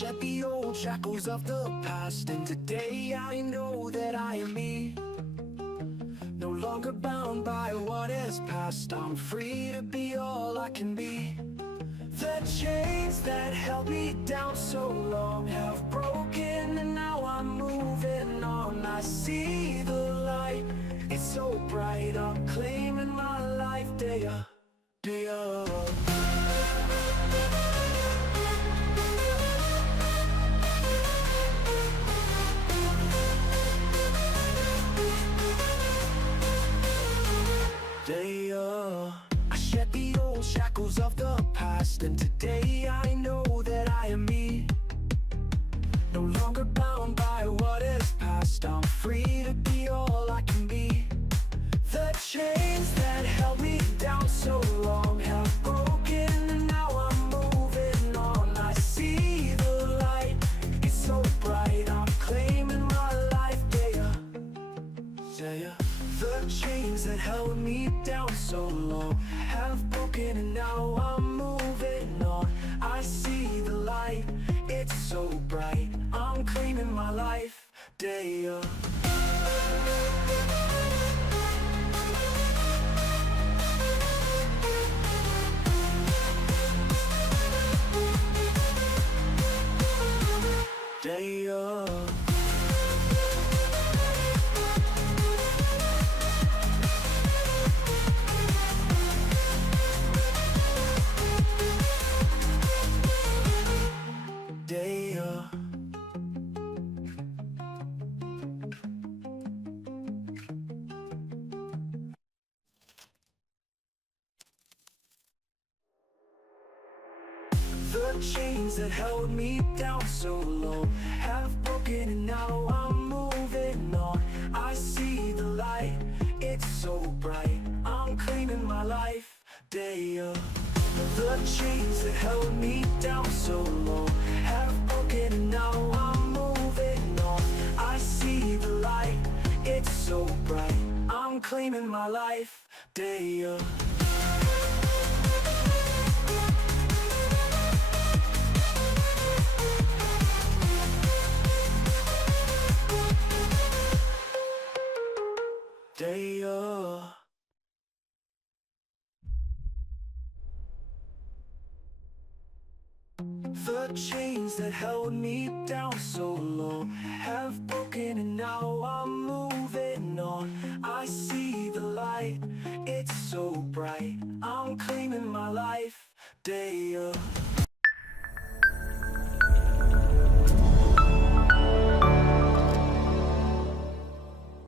shed the old shackles of the past, and today I know that I am me. No longer bound by what is past, I'm free to be all I can be. The chains that held me down so long have broken, and now I'm moving on. I see the light, it's so bright, I'm claiming my life day up, day up. I shed the old shackles of the past, and today I know that I am me. No longer bound by what is past, I'm free to be all I can be. The chains that held me down so long have broken, and now I'm moving on. I see the light, it's so bright, I'm claiming my life day up, day up. The chains that held me down so long have broken, and now I'm moving on. I see the light, it's so bright, I'm claiming my life day up. Day up. The chains that held me down so long have broken, and now I'm moving on. I see the light, it's so bright, I'm claiming my life day up. The chains that held me down so long have broken, and now I'm moving on. I see the light, it's so bright, I'm claiming my life day up. Day up. The chains that held me down so long have broken, and now I'm moving on. I see the light, it's so bright, I'm claiming my life day up.